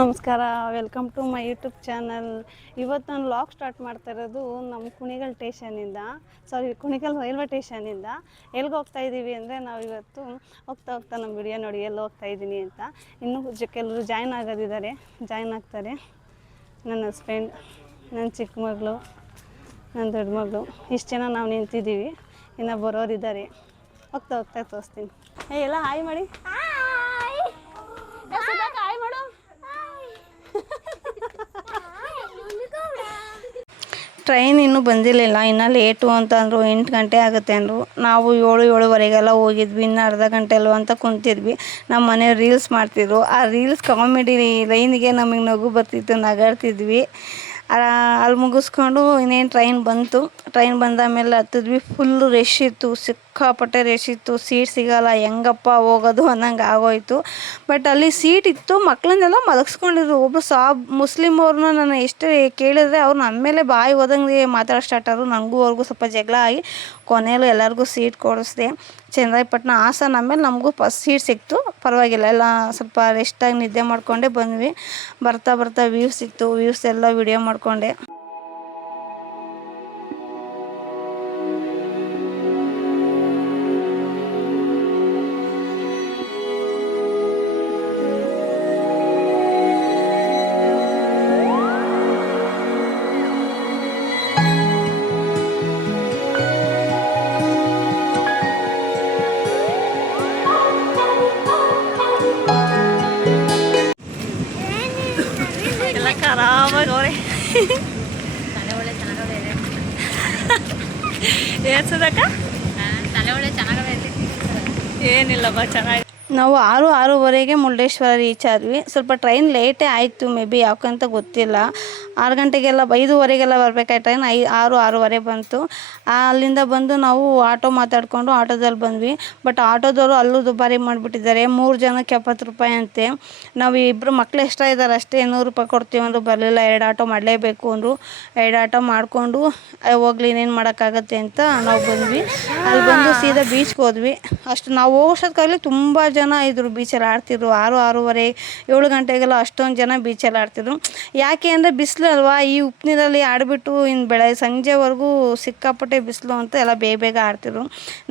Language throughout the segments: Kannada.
ನಮಸ್ಕಾರ, welcome to my YouTube channel. ಇವತ್ತು ನಾನು ವ್ಲಾಗ್ ಸ್ಟಾರ್ಟ್ ಮಾಡ್ತಾ ಇರೋದು ನಮ್ಮ ಕುಣಿಗಲ್ ಕುಣಿಗಲ್ ರೈಲ್ವೆ ಸ್ಟೇಷನಿಂದ. ಎಲ್ಲಿಗೆ ಹೋಗ್ತಾ ಇದ್ದೀವಿ ಅಂದರೆ ನಾವು ಇವತ್ತು ಹೋಗ್ತಾ ನಮ್ಮ ವಿಡಿಯೋ ನೋಡಿ ಎಲ್ಲಿ ಹೋಗ್ತಾ ಇದ್ದೀನಿ ಅಂತ. ಇನ್ನೂ ಕೆಲವರು ಜಾಯ್ನ್ ಆಗ್ತಾರೆ. ನನ್ನ ಹಸ್ಬೆಂಡ್, ನನ್ನ ಚಿಕ್ಕ ಮಗಳು, ನನ್ನ ದೊಡ್ಡ ಮಗಳು, ಇಷ್ಟು ಜನ ನಾವು ನಿಂತಿದ್ದೀವಿ. ಇನ್ನು ಬರೋರಿದ್ದಾರೆ. ಹೋಗ್ತಾ ತೋರಿಸ್ತೀನಿ. ಎಲ್ಲ ಹಾಯ್ ಮಾಡಿ. ಹಾಯ್ ಮಾಡು. ಟ್ರೈನ್ ಇನ್ನೂ ಬಂದಿರಲಿಲ್ಲ, ಇನ್ನೂ ಲೇಟು ಅಂತ ಅಂದರು. 8 ಗಂಟೆ ಆಗುತ್ತೆ ಅಂದರು. ನಾವು 7-7:30 ಹೋಗಿದ್ವಿ. ಇನ್ನು ಅರ್ಧ ಗಂಟೆ ಅಲ್ವ ಅಂತ ಕುಂತಿದ್ವಿ. ನಮ್ಮ ಮನೆಯವ್ರು ರೀಲ್ಸ್ ಮಾಡ್ತಿದ್ರು. ಆ ರೀಲ್ಸ್ ಕಾಮಿಡಿ ಲೈನಿಗೆ ನಮಗೆ ನಗು ಬರ್ತಿತ್ತು, ನಗಾಡ್ತಿದ್ವಿ. ಅಲ್ಲಿ ಮುಗಿಸ್ಕೊಂಡು ಇನ್ನೇನು ಟ್ರೈನ್ ಬಂತು. ಟ್ರೈನ್ ಬಂದಾದಮೇಲೆ ಹತ್ತಿದ್ವಿ. ಫುಲ್ಲು ರಶ್ ಇತ್ತು, ಸಿಕ್ಕಾಪಟ್ಟೆ ರಶ್ ಇತ್ತು. ಸೀಟ್ ಸಿಗೋಲ್ಲ, ಹೆಂಗಪ್ಪ ಹೋಗೋದು ಅನ್ನಂಗೆ ಆಗೋಯ್ತು. ಬಟ್ ಅಲ್ಲಿ ಸೀಟ್ ಇತ್ತು. ಮಕ್ಕಳನ್ನೆಲ್ಲ ಮಲಗಿಸ್ಕೊಂಡಿದ್ರು. ಒಬ್ಬರು ಮುಸ್ಲಿಮ್ ಅವ್ರನ್ನ ನಾನು ಎಷ್ಟು ಕೇಳಿದ್ರೆ ಅವ್ರು ನನ್ನ ಮೇಲೆ ಬಾಯಿ ಹೋದಂಗೆ ಮಾತಾಡೋ ಸ್ಟಾರ್ಟ್ ಆದರು. ನನಗೂ ಅವ್ರಿಗೂ ಸ್ವಲ್ಪ ಜಗಳ ಆಗಿ ಕೊನೆಯಲ್ಲೂ ಎಲ್ಲರಿಗೂ ಸೀಟ್ ಕೊಡಿಸ್ದೆ. ಚನ್ನರಾಯಪಟ್ಟಣ ಹಾಸನ ಆಮೇಲೆ ನಮಗೂ ಫಸ್ಟ್ ಸೀಟ್ ಸಿಕ್ತು. ಪರವಾಗಿಲ್ಲ, ಎಲ್ಲ ಸ್ವಲ್ಪ ರೆಸ್ಟಾಗಿ ನಿದ್ದೆ ಮಾಡಿಕೊಂಡೇ ಬಂದ್ವಿ. ಬರ್ತಾ ವ್ಯೂಸ್ ಸಿಕ್ತು. ವ್ಯೂಸ್ ಎಲ್ಲ ವಿಡಿಯೋ ಮಾಡಿಕೊಂಡೆ. ಆರಾಮಾಗಿ ಅವರೇ ತಲೆ ಒಳ್ಳೆ ಚೆನ್ನಾಗವೆ ಏನ್ಸದಕ್ಕ? ತಲೆ ಒಳ್ಳೆ ಚೆನ್ನಾಗವೆ ಏನಿಲ್ಲಮ್ಮ, ಚೆನ್ನಾಗಿ. ನಾವು 6-6:30 ಮುರುಡೇಶ್ವರ ರೀಚ್ ಆದ್ವಿ. ಸ್ವಲ್ಪ ಟ್ರೈನ್ ಲೇಟೇ ಆಯಿತು, ಮೇ ಬಿ ಯಾಕಂತ ಗೊತ್ತಿಲ್ಲ. 6 ಗಂಟೆಗೆಲ್ಲ 5:15 ಬರಬೇಕಾಯ್ತು ಟ್ರೈನ್. 6-6:30 ಬಂತು. ಅಲ್ಲಿಂದ ಬಂದು ನಾವು ಆಟೋ ಮಾತಾಡಿಕೊಂಡು ಆಟೋದಲ್ಲಿ ಬಂದ್ವಿ. ಬಟ್ ಆಟೋದವರು ಅಲ್ಲೂ ದುಬಾರಿ ಮಾಡಿಬಿಟ್ಟಿದ್ದಾರೆ. 3 ಜನಕ್ಕೆ 70 ರೂಪಾಯಿ ಅಂತೆ. ನಾವು ಇಬ್ಬರು ಮಕ್ಳು ಎಕ್ಸ್ಟ್ರಾ ಇದ್ದಾರೆ ಅಷ್ಟೇ. 100 ರೂಪಾಯಿ ಕೊಡ್ತೀವಿ ಅಂದರು. ಬರಲಿಲ್ಲ. 2 ಆಟೋ ಮಾಡಲೇಬೇಕು ಅಂದರು. 2 ಆಟೋ ಮಾಡಿಕೊಂಡು ಹೋಗ್ಲಿ, ಇನ್ನೇನು ಮಾಡೋಕ್ಕಾಗತ್ತೆ ಅಂತ ನಾವು ಬಂದ್ವಿ. ಅಲ್ಲಿ ಬಂದು ಸೀದಾ ಬೀಚ್ಗೆ ಹೋದ್ವಿ. ಅಷ್ಟು ನಾವು ಹೋಗೋಷ್ಟೊತ್ತಿಗಾಗಲೇ ತುಂಬ ಜನ ಇದ್ದರು, ಬೀಚಲ್ಲಿ ಆಡ್ತಿದ್ರು. 6-6:30 7 ಗಂಟೆಗೆಲ್ಲ ಅಷ್ಟೊಂದು ಜನ ಬೀಚಲ್ಲಿ ಆಡ್ತಿದ್ರು. ಯಾಕೆ ಅಂದರೆ ಬಿಸಿಲು ಅಲ್ವಾ, ಈ ಉಪ್ಪು ನೀರಲ್ಲಿ ಆಡಿಬಿಟ್ಟು ಇನ್ನು ಸಂಜೆವರೆಗೂ ಸಿಕ್ಕಾಪಟ್ಟೆ ಬಿಸಿಲು ಅಂತ ಎಲ್ಲ ಬೇಗ ಆಡ್ತಿದ್ರು.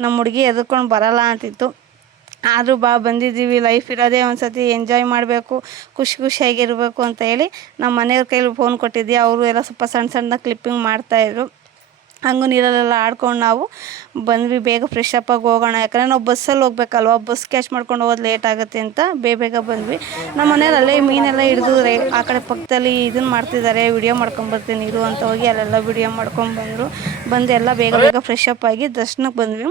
ನಮ್ಮ ಹುಡುಗಿ ಎದ್ಕೊಂಡು ಬರಲ್ಲ ಅಂತಿತ್ತು. ಆದರೂ ಬಂದಿದ್ದೀವಿ, ಲೈಫ್ ಇರೋದೇ ಒಂದು ಸತಿ, ಎಂಜಾಯ್ ಮಾಡಬೇಕು, ಖುಷಿಯಾಗಿರಬೇಕು ಅಂತ ಹೇಳಿ ನಮ್ಮ ಮನೆಯವ್ರ ಕೈಲಿ ಫೋನ್ ಕೊಟ್ಟಿದ್ದೆ. ಅವರು ಎಲ್ಲ ಸ್ವಲ್ಪ ಸಣ್ಣ ಕ್ಲಿಪ್ಪಿಂಗ್ ಮಾಡ್ತಾಯಿದ್ರು. ಹಂಗೂ ನೀರಲ್ಲೆಲ್ಲ ಆಡ್ಕೊಂಡು ನಾವು ಬಂದ್ವಿ. ಬೇಗ ಫ್ರೆಶ್ ಅಪ್ ಆಗಿ ಹೋಗೋಣ, ಯಾಕಂದರೆ ನಾವು ಬಸ್ಸಲ್ಲಿ ಹೋಗ್ಬೇಕಲ್ವ, ಬಸ್ ಕ್ಯಾಚ್ ಮಾಡ್ಕೊಂಡು ಹೋಗೋದು ಲೇಟ್ ಆಗುತ್ತೆ ಅಂತ ಬೇಗ ಬಂದ್ವಿ. ನಮ್ಮ ಮನೆಯವ್ರು ಅಲ್ಲೇ ಮೀನೆಲ್ಲ ಹಿಡಿದು ಆ ಕಡೆ ಪಕ್ಕದಲ್ಲಿ ಇದನ್ನು ಮಾಡ್ತಿದ್ದಾರೆ, ವಿಡಿಯೋ ಮಾಡ್ಕೊಂಬರ್ತೀನಿ ಇರು ಅಂತ ಹೋಗಿ ಅಲ್ಲೆಲ್ಲ ವಿಡಿಯೋ ಮಾಡ್ಕೊಂಡ್ಬಂದರು. ಬಂದು ಎಲ್ಲ ಬೇಗ ಫ್ರೆಶ್ ಅಪ್ ಆಗಿ ದರ್ಶನಕ್ಕೆ ಬಂದ್ವಿ.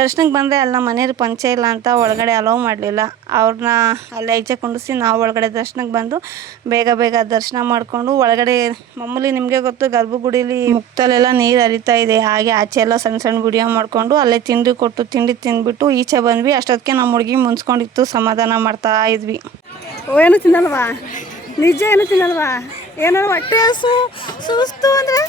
ದರ್ಶನಕ್ಕೆ ಬಂದರೆ ಅಲ್ಲಿ ನಮ್ಮ ಮನೆಯವ್ರು ಪಂಚೆ ಇಲ್ಲ ಅಂತ ಒಳಗಡೆ ಅಲೋ ಮಾಡಲಿಲ್ಲ. ಅವ್ರನ್ನ ಅಲ್ಲೇ ಈಚೆ ಕುಂಡಿಸಿ ನಾವು ಒಳಗಡೆ ದರ್ಶನಕ್ಕೆ ಬಂದು ಬೇಗ ದರ್ಶನ ಮಾಡಿಕೊಂಡು ಒಳಗಡೆ ಮಾಮೂಲಿ ನಿಮಗೆ ಗೊತ್ತು, ಗರ್ಭಗುಡಿಲಿ ಮುಕ್ತಲೆಲ್ಲ ನೀರು ಹರಿತಾ ಇದೆ. ಹಾಗೆ ಆಚೆ ಎಲ್ಲ ಸಣ್ಣ ವಿಡಿಯೋ ಮಾಡಿಕೊಂಡು ಅಲ್ಲೇ ತಿಂಡಿ ತಿಂದ್ಬಿಟ್ಟು ಈಚೆ ಬಂದ್ವಿ. ಅಷ್ಟೊತ್ತಿಗೆ ನಮ್ಮ ಹುಡುಗಿ ಮುನ್ಸ್ಕೊಂಡಿತ್ತು, ಸಮಾಧಾನ ಮಾಡ್ತಾ ಇದ್ವಿ. ಏನು ತಿನ್ನಲ್ವಾ? ನಿಜ ಏನು ತಿನ್ನಲ್ವಾ? ಏನಾದ್ರು ಹೊಟ್ಟೆ ಸುಸ್ತು ಅಂದರೆ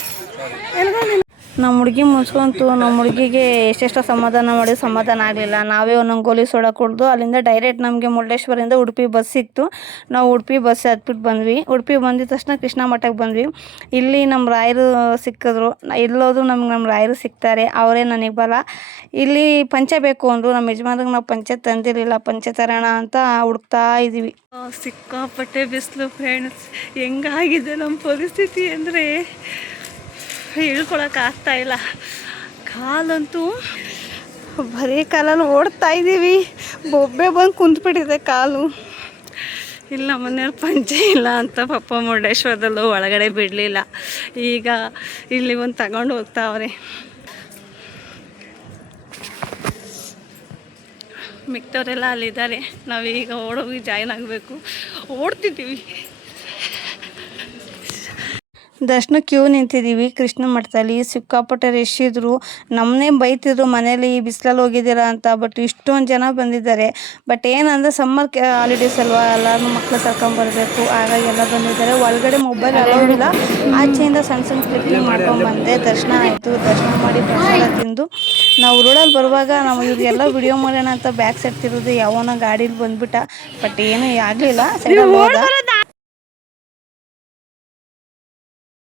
ನಮ್ಮ ಹುಡುಗಿ ಮುನ್ಸ್ಕೊಂತು. ನಮ್ಮ ಹುಡುಗಿಗೆ ಎಷ್ಟೆಷ್ಟೋ ಸಮಾಧಾನ ಮಾಡಿ ಸಮಾಧಾನ ಆಗಲಿಲ್ಲ. ನಾವೇ ಒಂದೊಂದು ಗೋಲಿ ಸೋಡಾ ಕುಡಿದು ಅಲ್ಲಿಂದ ಡೈರೆಕ್ಟ್ ನಮಗೆ ಮುರುಡೇಶ್ವರದಿಂದ ಉಡುಪಿ ಬಸ್ ಸಿಕ್ತು. ನಾವು ಉಡುಪಿ ಬಸ್ ಹತ್ಬಿಟ್ಟು ಬಂದ್ವಿ. ಉಡುಪಿ ಬಂದಿದ ತಕ್ಷಣ ಕೃಷ್ಣ ಮಠಕ್ಕೆ ಬಂದ್ವಿ. ಇಲ್ಲಿ ನಮ್ಮ ರಾಯರು ಸಿಕ್ಕಿದ್ರು. ಎಲ್ಲೋದ್ರು ನಮ್ಮ ರಾಯರು ಸಿಗ್ತಾರೆ, ಅವರೇ ನನಗೆ ಬಲ. ಇಲ್ಲಿ ಪಂಚೆ ಬೇಕು ಅಂದರು. ನಮ್ಮ ಯಜಮಾನ್ರಿಗೆ ನಾವು ಪಂಚೆ ತಂದಿರಲಿಲ್ಲ, ಪಂಚೆ ತರೋಣ ಅಂತ ಹುಡುಕ್ತಾ ಇದ್ದೀವಿ. ಸಿಕ್ಕಾಪಟ್ಟೆ ಬಿಸಿಲು ಫ್ರೆಂಡ್ಸ್. ಹೆಂಗಾಗಿದೆ ನಮ್ಮ ಪರಿಸ್ಥಿತಿ ಅಂದರೆ ಹೇಳ್ಕೊಳಕ್ಕಾಗ್ತಾಯಿಲ್ಲ. ಕಾಲಂತೂ ಬರೀ ಕಾಲಲ್ಲಿ ಓಡ್ತಾ ಇದ್ದೀವಿ. ಬೊಬ್ಬೆ ಬಂದು ಕುಂತ್ಬಿಟ್ಟಿದೆ ಕಾಲು. ಇಲ್ಲ, ಮನೆಯವ್ರು ಪಂಚೆ ಇಲ್ಲ ಅಂತ ಪಾಪ ಮುರುಡೇಶ್ವರದಲ್ಲೂ ಒಳಗಡೆ ಬಿಡಲಿಲ್ಲ. ಈಗ ಇಲ್ಲಿ ಒಂದು ತಗೊಂಡು ಹೋಗ್ತಾವ್ರೆ. ಮಿಕ್ತವರೆಲ್ಲ ಅಲ್ಲಿದ್ದಾರೆ. ನಾವೀಗ ಓಡೋಗಿ ಜಾಯ್ನ್ ಆಗಬೇಕು. ಓಡ್ತಿದ್ದೀವಿ. ದರ್ಶನ ಕ್ಯೂ ನಿಂತಿದ್ದೀವಿ ಕೃಷ್ಣ ಮಠದಲ್ಲಿ. ಸಿಕ್ಕಾಪಟ್ಟೆ ರಶ್ ಇದ್ದರು. ನಮ್ಮನ್ನೇ ಬೈತಿದ್ರು ಮನೇಲಿ, ಬಿಸಿಲಲ್ಲಿ ಹೋಗಿದ್ದೀರಾ ಅಂತ. ಬಟ್ ಇಷ್ಟೊಂದು ಜನ ಬಂದಿದ್ದಾರೆ. ಬಟ್ ಏನಂದರೆ ಸಮ್ಮರ್ ಹಾಲಿಡೇಸ್ ಅಲ್ವಾ, ಎಲ್ಲರೂ ಮಕ್ಕಳು ಕರ್ಕೊಂಬರ್ಬೇಕು, ಹಾಗಾಗಿ ಎಲ್ಲ ಬಂದಿದ್ದಾರೆ. ಒಳಗಡೆ ಮೊಬೈಲ್ ಅಲೋ ಇಲ್ಲ. ಆಚೆಯಿಂದ ಸಣ್ಣ ಕ್ಲಿಪ್ಪಿಂಗ್ ಮಾಡ್ಕೊಂಡ್ಬಂದೆ. ದರ್ಶನ ಆಯಿತು. ದರ್ಶನ ಮಾಡಿ ಪ್ರಸಾದ ತಿಂದು ನಾವು ರೋಡಲ್ಲಿ ಬರುವಾಗ ನಾವು ಇವ್ರಿಗೆಲ್ಲ ವಿಡಿಯೋ ಮಾಡೋಣ ಅಂತ ಬ್ಯಾಕ್ ಸೈಡ್ ತಿರೋದು ಯಾವನೋ ಗಾಡೀಲಿ ಬಂದುಬಿಟ್ಟ. ಬಟ್ ಏನೂ ಆಗಲಿಲ್ಲ. ಸೈಡಲ್ಲಿ ಹೋದ.